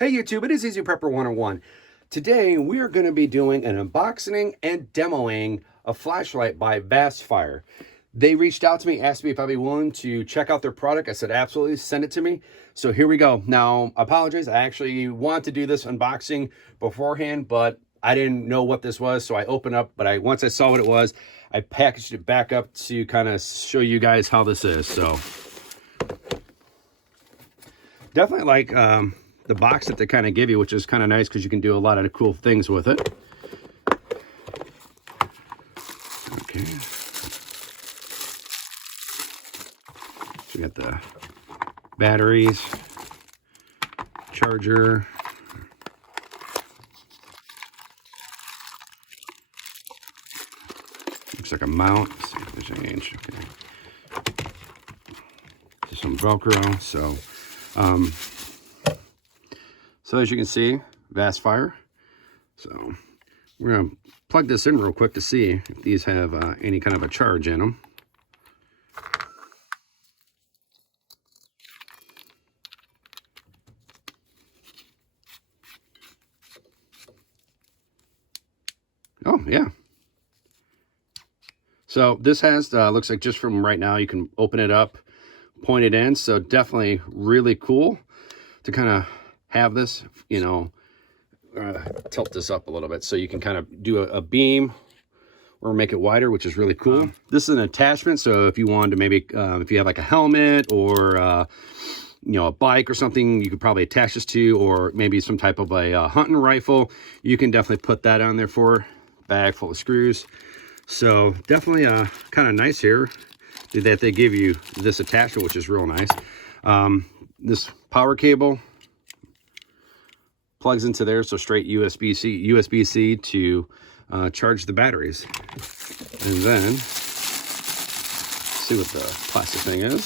Hey YouTube, it is Easy Prepper 101. Today we are going to be doing an unboxing and demoing a flashlight by VASTFIRE. They reached out to me, asked me if I'd be willing to check out their product. I said absolutely, send it to me. So here we go. Now, I apologize, I actually wanted to do this unboxing beforehand, but I didn't know what this was, so I opened up, but once I saw what it was, I packaged it back up to kind of show you guys how this is. So definitely like the box that they kind of give you, which is kind of nice because you can do a lot of cool things with it. Okay. So we got the batteries, charger, looks like a mount. Let's see if there's any inch. Okay. Just some Velcro. So as you can see, VASTFIRE. So we're gonna plug this in real quick to see if these have any kind of a charge in them. Oh yeah. So this has, looks like just from right now, you can open it up, point it in. So definitely really cool to kind of have this, you know, tilt this up a little bit so you can kind of do a beam or make it wider, which is really cool. This is an attachment, so if you wanted to maybe, if you have like a helmet or, you know, a bike or something, you could probably attach this to, or maybe some type of a hunting rifle. You can definitely put that on there for bag full of screws. So definitely kind of nice here that they give you this attachment, which is real nice. This power cable plugs into there, so straight USB-C to charge the batteries. And then see what the plastic thing is.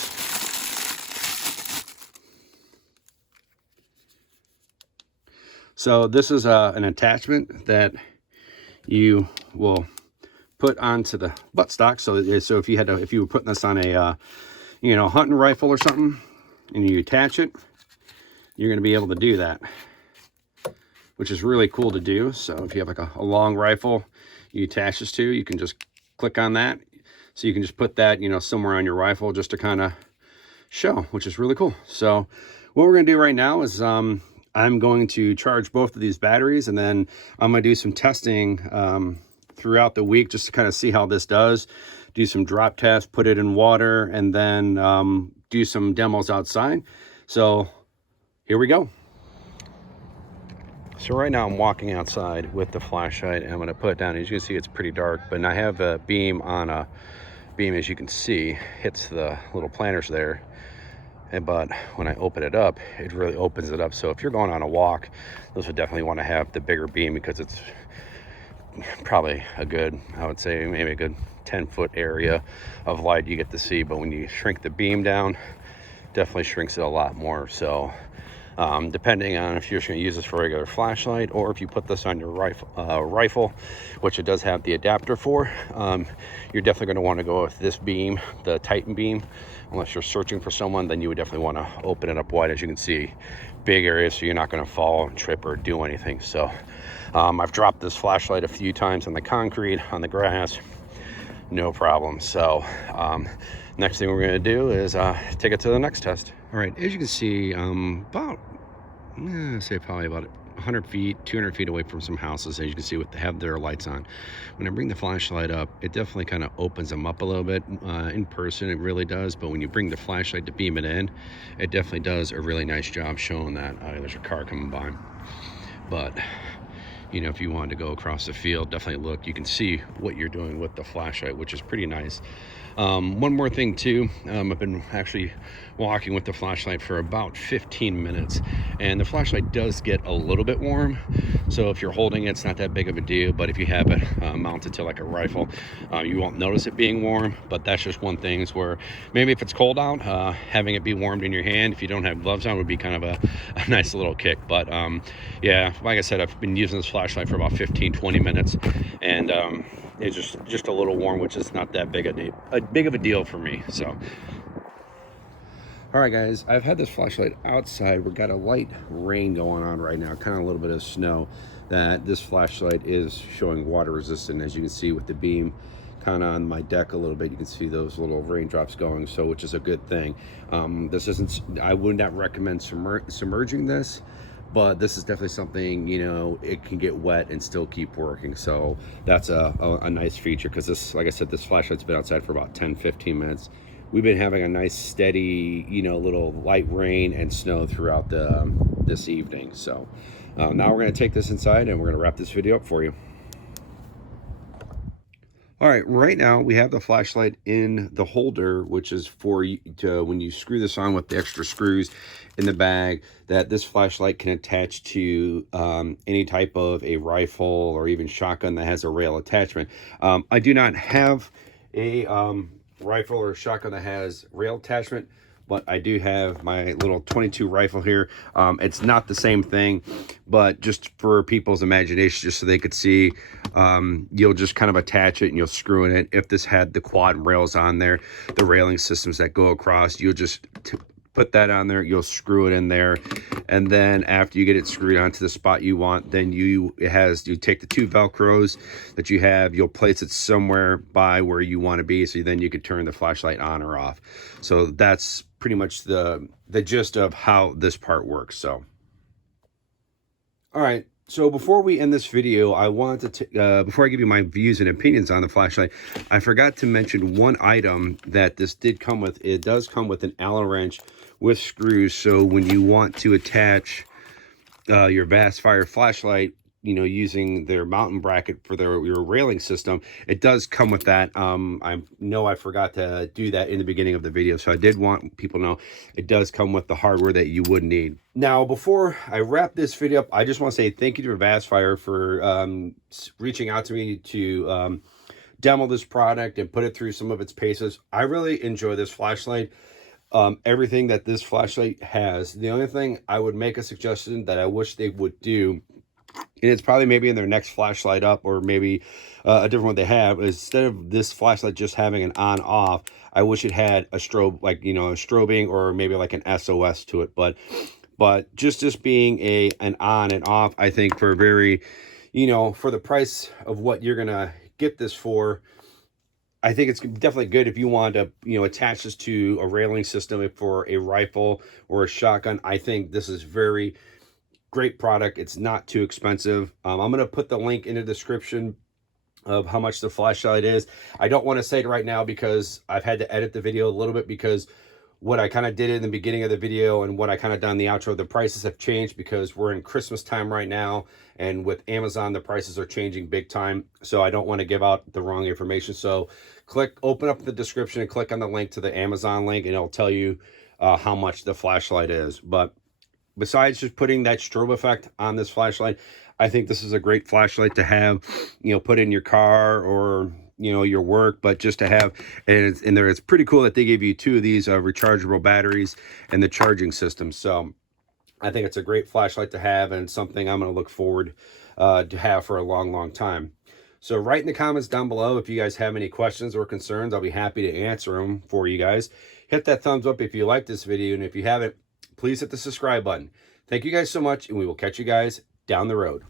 So this is an attachment that you will put onto the buttstock. So if you were putting this on a you know, hunting rifle or something, and you attach it, you're going to be able to do that, which is really cool to do. So if you have like a long rifle you attach this to, you can just click on that. So you can just put that, you know, somewhere on your rifle just to kind of show, which is really cool. So what we're going to do right now is I'm going to charge both of these batteries, and then I'm going to do some testing throughout the week just to kind of see how this does. Do some drop tests, put it in water, and then do some demos outside. So here we go. So right now I'm walking outside with the flashlight, and I'm going to put it down. As you can see, it's pretty dark, but I have a beam on a beam, as you can see, hits the little planters there. But when I open it up, it really opens it up. So if you're going on a walk, this would definitely want to have the bigger beam, because it's probably a good, I would say maybe a good 10-foot area of light you get to see. But when you shrink the beam down, definitely shrinks it a lot more. So depending on if you're just going to use this for a regular flashlight, or if you put this on your rifle, which it does have the adapter for, you're definitely going to want to go with this beam, the Titan beam. Unless you're searching for someone, then you would definitely want to open it up wide. As you can see, big areas, so you're not going to fall and trip or do anything. So I've dropped this flashlight a few times on the concrete, on the grass, no problem. So next thing we're going to do is take it to the next test. All right, as you can see, about, say probably about 100 feet, 200 feet away from some houses, as you can see, have their lights on. When I bring the flashlight up, it definitely kind of opens them up a little bit. In person, it really does, but when you bring the flashlight to beam it in, it definitely does a really nice job showing that. There's a car coming by. But you know, if you wanted to go across the field, definitely look, you can see what you're doing with the flashlight, which is pretty nice. One more thing too, I've been actually walking with the flashlight for about 15 minutes, and the flashlight does get a little bit warm. So if you're holding it, it's not that big of a deal, but if you have it mounted to like a rifle, you won't notice it being warm. But that's just one thing where maybe if it's cold out, having it be warmed in your hand, if you don't have gloves on, would be kind of a nice little kick. But yeah, like I said, I've been using this flashlight for about 15-20 minutes, and it's just a little warm, which is not that big of a deal for me. So All right, guys, I've had this flashlight outside. We've got a light rain going on right now, kind of a little bit of snow. That this flashlight is showing water resistant, as you can see with the beam kind of on my deck a little bit. You can see those little raindrops going, so which is a good thing. This isn't, I would not recommend submerging this, but this is definitely something, you know, it can get wet and still keep working. So that's a nice feature, because this, like I said, this flashlight's been outside for about 10-15 minutes. We've been having a nice steady, you know, little light rain and snow throughout this evening. So now we're going to take this inside and we're going to wrap this video up for you. All right, right now we have the flashlight in the holder, which is for you to, when you screw this on with the extra screws in the bag, that this flashlight can attach to any type of a rifle or even shotgun that has a rail attachment. I do not have a rifle or a shotgun that has rail attachment, but I do have my little 22 rifle here. It's not the same thing, but just for people's imagination, just so they could see, you'll just kind of attach it and you'll screw in it. If this had the quad rails on there, the railing systems that go across, you'll just put that on there, you'll screw it in there, and then after you get it screwed onto the spot you want, then you take the two velcros that you have, you'll place it somewhere by where you want to be, so then you could turn the flashlight on or off. So that's pretty much the gist of how this part works. So all right, so before we end this video, I wanted to, before I give you my views and opinions on the flashlight, I forgot to mention one item that this did come with. It does come with an Allen wrench with screws, so when you want to attach your VASTFIRE flashlight, you know, using their mountain bracket for your railing system, it does come with that. I know I forgot to do that in the beginning of the video, so I did want people to know it does come with the hardware that you would need. Now, before I wrap this video up, I just want to say thank you to VASTFIRE for reaching out to me to demo this product and put it through some of its paces. I really enjoy this flashlight. Everything that this flashlight has. The only thing I would make a suggestion that I wish they would do, and it's probably maybe in their next flashlight up, or maybe a different one they have, is instead of this flashlight just having an on off, I wish it had a strobe, like, you know, a strobing or maybe like an SOS to it. But just being an on and off, I think for very, you know, for the price of what you're gonna get this for, I think it's definitely good if you want to, you know, attach this to a railing system for a rifle or a shotgun. I think this is very great product. It's not too expensive. I'm going to put the link in the description of how much the flashlight is. I don't want to say it right now because I've had to edit the video a little bit, because what I kind of did in the beginning of the video and what I kind of done in the outro, the prices have changed because we're in Christmas time right now, and with Amazon the prices are changing big time, so I don't want to give out the wrong information. So open up the description and click on the link to the Amazon link, and it'll tell you how much the flashlight is. But besides just putting that strobe effect on this flashlight, I think this is a great flashlight to have, you know, put in your car or, you know, your work, but just to have, and it's pretty cool that they give you two of these rechargeable batteries and the charging system. So I think it's a great flashlight to have, and something I'm going to look forward to have for a long time. So write in the comments down below if you guys have any questions or concerns. I'll be happy to answer them for you guys. Hit that thumbs up if you like this video, and if you haven't, please hit the subscribe button. Thank you guys so much, and we will catch you guys down the road.